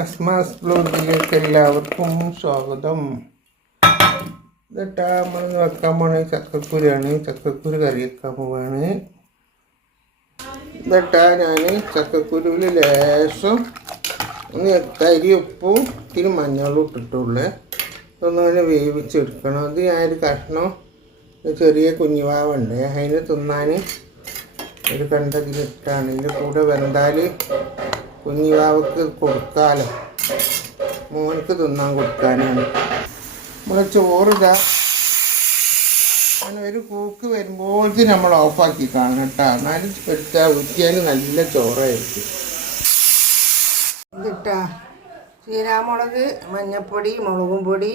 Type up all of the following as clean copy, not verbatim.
അസ്മാസ് ബ്ലോഗിലേക്ക് എല്ലാവർക്കും സ്വാഗതം. ഇതാ നമ്മൾ വെക്കാൻ പോണ ചക്കക്കുരുവാണ്. ചക്കക്കുരു കറി വെക്കാൻ പോവാണ്. ഇതാ ഞാൻ ചക്കക്കുരുവിൽ ലേശം കരി ഉപ്പും ഇത്തിരി മഞ്ഞളും ഇട്ടിട്ടുള്ളൂ. ഒന്നുപോലെ വേവിച്ചെടുക്കണം. അത് ഞാനൊരു കഷ്ണം ചെറിയ കുഞ്ഞുവാവുണ്ട്, അതിന് തിന്നാൻ ഒരു കണ്ടതിലിട്ടാണ്. ഇതിൻ്റെ കൂടെ വെന്താൽ കുഞ്ഞിവാവക്ക് കൊടുക്കാലോ, മോനക്ക് തിന്നാൻ കൊടുക്കാനാണ്. നമ്മളെ ചോറിതാ അങ്ങനെ ഒരു കൂക്ക് വരുമ്പോഴത്തെ നമ്മൾ ഓഫാക്കി കാണണം കേട്ടോ. എന്നാലും എടുത്താൽ ഊറ്റിയാൽ നല്ല ചോറായിരിക്കും. ഇതിട്ടാ ചീരാമുളക്, മഞ്ഞൾപ്പൊടി, മുളകും പൊടി,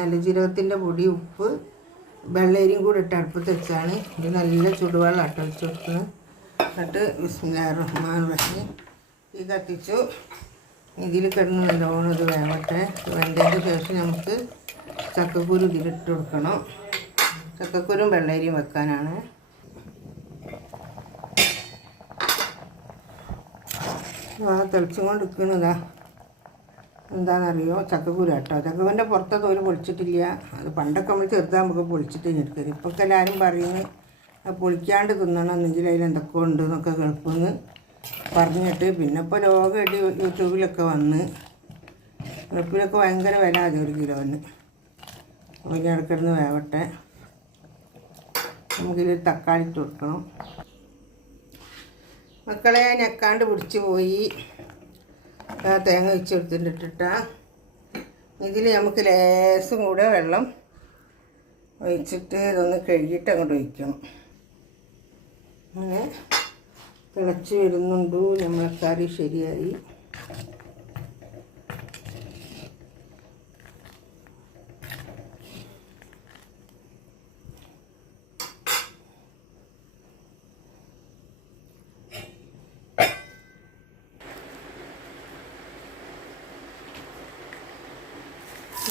നല്ല ജീരകത്തിൻ്റെ പൊടി, ഉപ്പ്, വെള്ളരിയും കൂടി ഇട്ട് അടുപ്പത്ത് വെച്ചാണ്. ഇത് നല്ല ചുടുവെള്ളം അട്ടൊഴിച്ച് കൊടുക്കുന്നത്. എന്നിട്ട് ബിസ്മില്ലാഹിർ റഹ്മാനിർ റഹീം ഈ കത്തിച്ചു. ഇതിൽ കിടന്ന് നല്ലോണം ഇത് വേവട്ടെ. വെന്തതിന് ശേഷം നമുക്ക് ചക്കക്കുരു ഇതിലിട്ട് കൊടുക്കണം. ചക്കക്കുരും വെള്ളരിയും വെക്കാനാണ്. തെളിച്ചും കൊണ്ട് നിൽക്കുന്നതാ എന്താണെന്നറിയോ, ചക്കക്കുരു കേട്ടോ. ചക്കക്കുരിൻ്റെ പുറത്തെ തോല് പൊളിച്ചിട്ടില്ല. അത് പണ്ടൊക്കെ നമ്മൾ ചെറുതാകുമ്പോൾ പൊളിച്ചിട്ട് ഞെടുക്കരുത്. ഇപ്പൊക്കെ എല്ലാവരും പറയുന്നത് പൊളിക്കാണ്ട് തിന്നണം, എന്നെങ്കിൽ അതിൽ എന്തൊക്കെ ഉണ്ട് എന്നൊക്കെ കേൾക്കുമെന്ന് പറഞ്ഞിട്ട്. പിന്നെ ഇപ്പോൾ ലോകമായിട്ട് യൂട്യൂബിലൊക്കെ വന്ന് ഗൾഫിലൊക്കെ ഭയങ്കര വില അത് ഒരു കിലോന്. അപ്പോൾ ഇനി ഇടയ്ക്കിടന്ന് വേവട്ടെ. നമുക്കിതിൽ തക്കാളി ഇട്ട് കൊടുക്കണം. മക്കളെ ഞെക്കാണ്ട് പിടിച്ച് പോയി. തേങ്ങ വെച്ചെടുത്തിട്ടിട്ടാ ഇതിൽ നമുക്ക് ലേശം കൂടെ വെള്ളം ഒഴിച്ചിട്ട് ഇതൊന്ന് കഴുകിയിട്ട് അങ്ങോട്ട് ഒഴിക്കണം. അങ്ങനെ തിളച്ച് വരുന്നുണ്ട്. നമ്മളെ കറി ശരിയായി.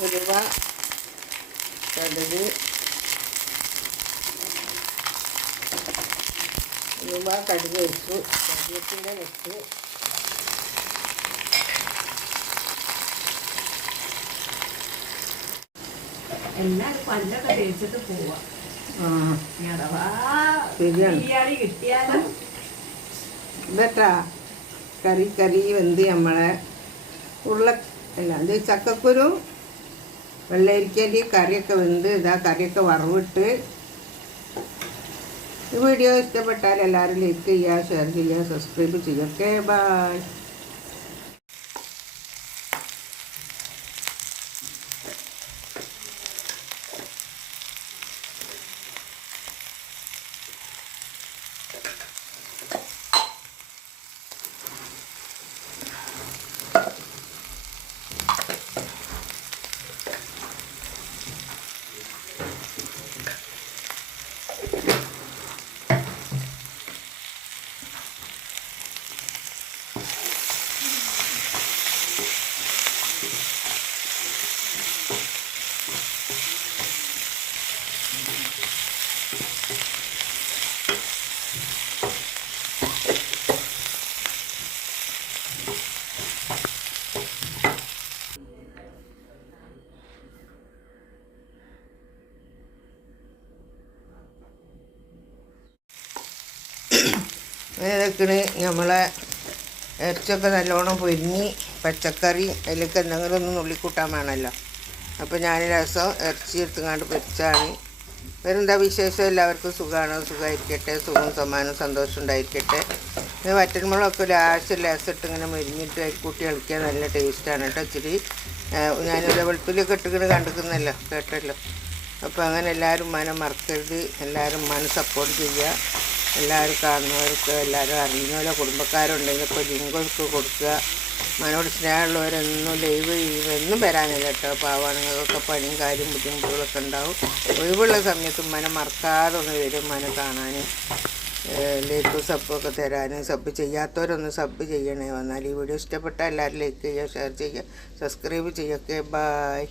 ഉലുവ, കടുക്, കടുക് വെച്ചു, കറിവേപ്പിൻ്റെ വെച്ച് എല്ലാവരും പല്ലൊക്കെ തേച്ചിട്ട് പോവാം. കിട്ടിയാലും ഇതട്ടാ കറി വെന്ത് നമ്മളെ അല്ല ഇത് ചക്കക്കുരു വെള്ളരിക്കൻ്റെ കറിയൊക്കെ വെന്ത് ഇതാ കറിയൊക്കെ വറവിട്ട്. ഈ വീഡിയോ ഇഷ്ടപ്പെട്ടാൽ എല്ലാവരും ലൈക്ക് ചെയ്യുക, ഷെയർ ചെയ്യുക, സബ്സ്ക്രൈബ് ചെയ്യുക. Okay, bye. ഇതൊക്കെ നമ്മളെ ഇറച്ചിയൊക്കെ നല്ലോണം പൊരിഞ്ഞ് പച്ചക്കറി അതിലേക്ക് എന്തെങ്കിലും ഒന്ന് നുള്ളിക്കൂട്ടാൻ വേണമല്ലോ. അപ്പോൾ ഞാൻ രസം ഇറച്ചി എടുത്തുകൊണ്ട് പൊരിച്ചാണ്. വേറെന്താ വിശേഷം? എല്ലാവർക്കും സുഖമായിരിക്കട്ടെ. സുഖവും സമാനവും സന്തോഷം ഉണ്ടായിരിക്കട്ടെ. ഇത് വറ്റൽമുളകൊക്കെ ലേശം ഇട്ട് ഇങ്ങനെ മുരിഞ്ഞിട്ട് കൂട്ടി കളിക്കാൻ നല്ല ടേസ്റ്റാണ് കേട്ടോ. ഇച്ചിരി ഞാനിവിടെ വെളുത്തുള്ളിയൊക്കെ ഇട്ടിങ്ങനെ കണ്ടിരിക്കുന്നല്ലോ, കേട്ടല്ലോ. അപ്പോൾ അങ്ങനെ എല്ലാവരും മനം മറക്കരുത്. എല്ലാവരും മനം സപ്പോർട്ട് ചെയ്യുക. എല്ലാവരും കാണുന്നവർക്ക്, എല്ലാവരും അറിയുന്നവരോ കുടുംബക്കാരുണ്ടെങ്കിൽ ഇപ്പോൾ ലിങ്കൊക്കെ കൊടുക്കുക. മനോട് സ്നേഹമുള്ളവരെന്നും ലൈവ് എന്നും വരാനില്ല കേട്ടോ. പാവാണുങ്ങൾക്കൊക്കെ പണിയും കാര്യം ബുദ്ധിമുട്ടുകളൊക്കെ ഉണ്ടാവും. ഒഴിവുള്ള സമയത്തും മനം മറക്കാതെ ഒന്ന് വരും മനം കാണാൻ, ലൈക്കും സബ്ബൊക്കെ തരാൻ. സബ്ബ് ചെയ്യാത്തവരൊന്ന് സബ്ബ് ചെയ്യണേ വന്നാൽ. ഈ വീഡിയോ ഇഷ്ടപ്പെട്ടാൽ എല്ലാവരും ലൈക്ക് ചെയ്യുക, ഷെയർ ചെയ്യുക, സബ്സ്ക്രൈബ് ചെയ്യുക. Okay, by.